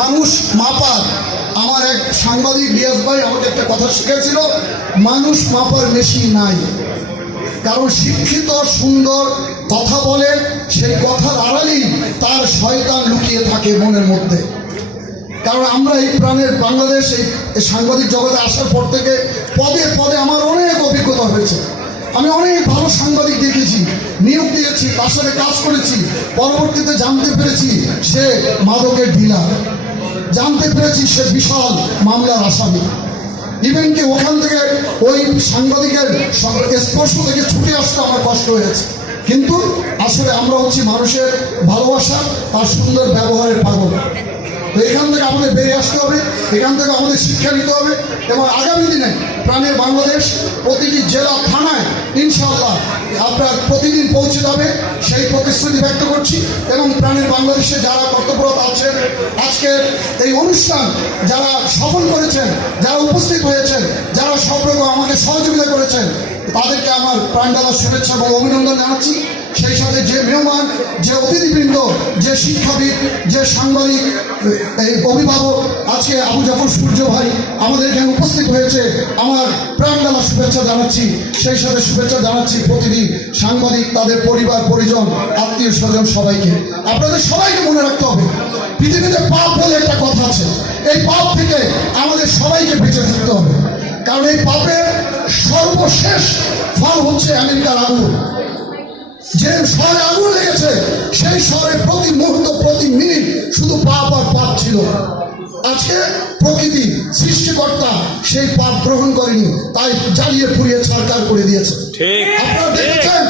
মানুষ মাপার, আমার এক সাংবাদিক রিয়াজ ভাই আমাকে একটা কথা শিখেছিল, মানুষ মাপার মেশিন নাই। কারণ শিক্ষিত সুন্দর কথা বলে, সেই কথার আড়ালেই তার শয়তান লুকিয়ে থাকে মনের মধ্যে। কারণ আমরা এই প্রাণের বাংলাদেশ, এই সাংবাদিক জগতে আসার পর থেকে পদে পদে আমার অনেক অভিজ্ঞতা হয়েছে। আমি অনেক ভালো সাংবাদিক দেখেছি, নিয়োগ দিয়েছি, তার সাথে কাজ করেছি। পরবর্তীতে জানতে পেরেছি সে মাদকের ডিলার, জানতে পেরেছি সে বিশাল মামলার আসামি। ইভেন কি ওখান থেকে ওই সাংবাদিকের স্পর্শ থেকে ছুটে আসতে আমার কষ্ট হয়েছে। কিন্তু আসলে আমরা হচ্ছি মানুষের ভালোবাসা আর সুন্দর ব্যবহারের পাগল। তো এখান থেকে আমাদের বেরিয়ে আসতে হবে, এখান থেকে আমাদের শিক্ষা নিতে হবে এবং আগামী দিনে প্রাণের বাংলাদেশ প্রতিটি জেলা থানায় ইনশাআল্লাহ আপনার প্রতিদিন পৌঁছে যাবে, সেই প্রতিশ্রুতি ব্যক্ত করছি। এবং প্রাণের বাংলাদেশে যারা কর্তব্যরত আছেন, আজকের এই অনুষ্ঠান যারা সফল করেছেন, যারা উপস্থিত হয়েছেন, যারা সব রকম আমাকে সহযোগিতা করেছেন, তাদেরকে আমার প্রাণঢালা শুভেচ্ছা এবং অভিনন্দন জানাচ্ছি। সেই সাথে যে মেহমান, যে অতিথিবৃন্দ, যে শিক্ষাবিদ, যে সাংবাদিক, এই অভিভাবক, আজকে আবু জাফর সূর্য ভাই আমাদের এখানে উপস্থিত হয়েছে, আমার প্রাণঢালা শুভেচ্ছা জানাচ্ছি। সেই সাথে শুভেচ্ছা জানাচ্ছি প্রতিটি সাংবাদিক, তাদের পরিবার পরিজন, আত্মীয় স্বজন সবাইকে। আপনাদের সবাইকে মনে রাখতে হবে, পৃথিবীতে পাপ বলে একটা কথা আছে, এই পাপ থেকে আমাদের সবাইকে বেঁচে থাকতে হবে। কারণ এই পাপের সর্বশেষ ফল হচ্ছে আমেরিকার আগুন। যে শহরে আগুন লেগেছে, সেই শহরে প্রতি মুহূর্ত প্রতি মিনিট শুধু পাপ আর পাপ ছিল। আজকে প্রকৃতি সৃষ্টিকর্তা সেই পাপ গ্রহণ করেনি, তাই জ্বালিয়ে পুড়িয়ে ছারখার করে দিয়েছে। আপনারা দেখেছেন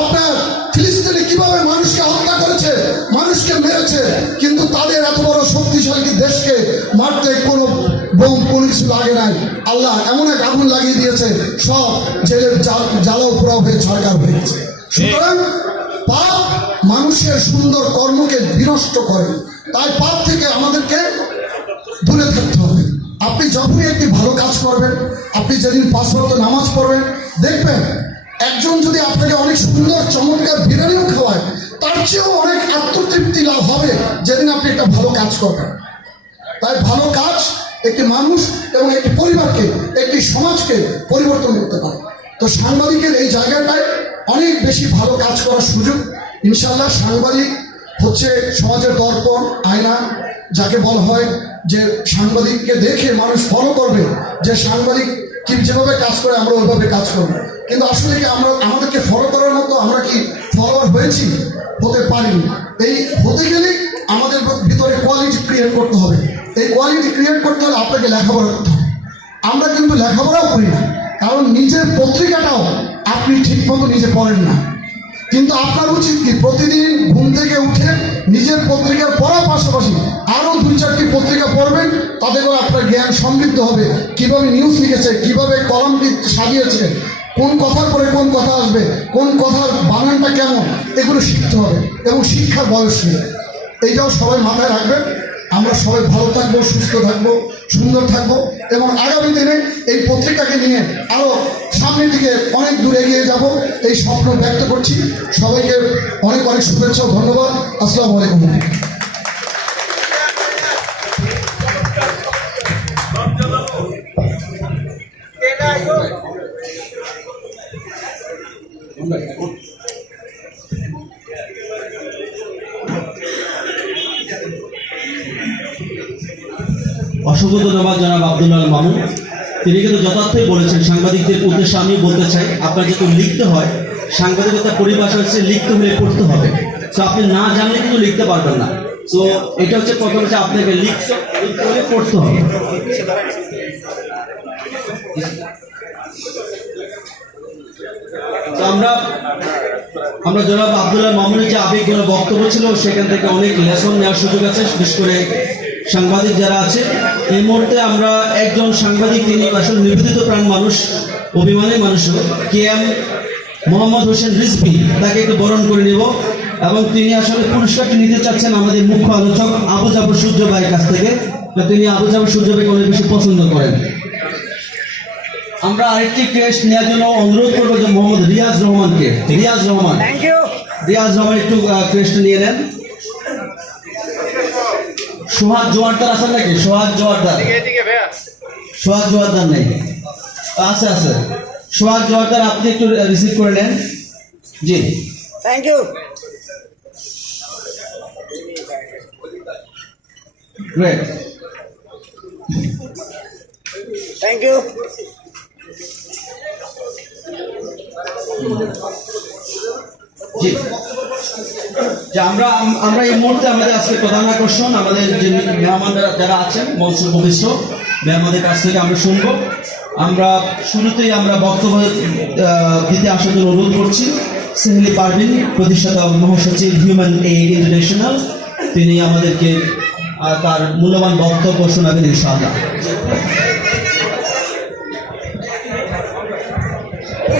আপনার ফিলিস্তিনে কিভাবে মানুষকে হত্যা করেছে, মানুষকে মেরেছে, কিন্তু তাদের এত বড় শক্তিশালী দেশকে মারতে কোনো বোম কোনো কিছু লাগে নাই। আল্লাহ এমন এক আগুন লাগিয়ে দিয়েছে, সব জেলের জ্বালাও পোড়াও হয়ে ছারখার হয়ে গেছে। সুতরাং পাপ মানুষের সুন্দর কর্মকে বিনষ্ট করে, তাই পাপ থেকে আমাদেরকে দূরে থাকতে হবে। আপনি যখনই একটি ভালো কাজ করবেন, আপনি যেদিন 5 ওয়াক্ত নামাজ পড়বেন, দেখবেন একজন যদি আপনাকে অনেক সুন্দর চমৎকার বিরিয়ানিও খাওয়ায়, তার চেয়েও অনেক আত্মতৃপ্তি লাভ হবে যেদিন আপনি একটা ভালো কাজ করবেন। তাই ভালো কাজ একটি মানুষ এবং একটি পরিবারকে, একটি সমাজকে পরিবর্তন করতে পারে। তো সাংবাদিকের এই জায়গাটায় অনেক বেশি ভালো কাজ করার সুযোগ। ইনশাআল্লাহ সাংবাদিক হচ্ছে সমাজের দর্পণ, আয়না, যাকে বলা হয় যে সাংবাদিককে দেখে মানুষ ফলো করবে, যে সাংবাদিক কি যেভাবে কাজ করে আমরা ওইভাবে কাজ করবো। কিন্তু আসলে কি আমরা আমাদেরকে ফলো করার মতো আমরা কি ফলোয়ার হয়েছি? হতে পারিনি। এই হতে গেলে আমাদের ভিতরে কোয়ালিটি ক্রিয়েট করতে হবে। এই কোয়ালিটি ক্রিয়েট করতে হলে আপনাকে লেখাপড়া করতে হবে। আমরা কিন্তু লেখাপড়াও করি না, কারণ নিজের পত্রিকাটাও আপনি ঠিক মতো নিজে পড়েন না। কিন্তু আপনার উচিত কি প্রতিদিন ঘুম থেকে উঠে নিজের পত্রিকা পড়ার পাশাপাশি আরও 2-4টি পত্রিকা পড়বেন, তাতে করে আপনার জ্ঞান সমৃদ্ধ হবে। কিভাবে নিউজ লিখেছে, কিভাবে কলামটি সাজিয়েছে, কোন কথার পরে কোন কথা আসবে, কোন কথার বানানটা কেমন, এগুলো শিখতে হবে। এবং শিক্ষার বয়স নেই, এইটাও সবাই মাথায় রাখবেন। আমরা সবাই ভালো থাকবো, সুস্থ থাকবো, সুন্দর থাকবো এবং আগামী দিনে এই পত্রিকাকে নিয়ে আরও সামনের দিকে অনেক দূর এগিয়ে যাব, এই স্বপ্ন ব্যক্ত করছি। সবাইকে অনেক অনেক শুভেচ্ছা ও ধন্যবাদ। আসসালামু আলাইকুম। অসংখ্য ধন্যবাদ জনাব আব্দুল্লাহ মামুন। তিনি কিন্তু যথার্থই বলেছেন। সাংবাদিকদের উদ্দেশ্যে আমি বলতে চাই, আপনার যেহেতু লিখতে হয়, সাংবাদিকতার পরিভাষা হচ্ছে লিখতে হলে পড়তে হবে। তো আপনি না জানলে কিন্তু লিখতে পারবেন না। তো এটা হচ্ছে প্রথম, হচ্ছে আপনাকে লিখতে হলে পড়তে হবে। তো আমরা জনাব আব্দুল্লাহ মামুনের যে আবেগঘন বক্তব্য ছিল, সেখান থেকে অনেক লেসন নেওয়ার সুযোগ আছে, বিশেষ করে সাংবাদিক যারা আছে। এই মুহূর্তে আমরা একজন সাংবাদিক, তিনি আসলে নিবেদিত প্রাণ মানুষ, অভিমানী মানুষ, KM মোহাম্মদ হোসেন রিজভী, তাকে একটু বরণ করে নেব। এবং তিনি আসলে পুরস্কারটি নিতে চাচ্ছেন আমাদের মুখ্য আলোচক আবু জাফর সূর্য ভাইয়ের কাছ থেকে। তো তিনি আবু জাফর সূর্য ভাইকে অনেক বেশি পছন্দ করেন। আমরা আরেকটি ক্রেস্ট নেওয়ার জন্য অনুরোধ করবো যে মোহাম্মদ রিয়াজ রহমানকে। রিয়াজ রহমান একটু ক্রেস্ট নিয়ে নেন। সোহাগ জোয়ারদার আছেন নাকি? সোহাগ জোয়ারদার, সোহাগ জোয়ারদার নেই, আছে আছে। সোহাগ জোয়ারদার আপনি একটু রিসিভ করে নেন। জি, thank you. Great. Thank you. জি, যে আমরা আমরা এই মুহূর্তে আমাদের আজকে প্রধান আকর্ষণ আমাদের যে মেহমানরা যারা আছেন মঞ্চ উপবিষ্ট মেহমানদের কাছ থেকে আমরা শুনবো। আমরা শুরুতেই আমরা বক্তব্য দিতে আসার জন্য অনুরোধ করছি সেহেলি পারভিন, প্রতিষ্ঠাতা মহাসচিব হিউম্যান এইড ইন্টারন্যাশনাল। তিনি আমাদেরকে তার মূল্যবান বক্তব্য শোনাবেন ইনশাআল্লাহ।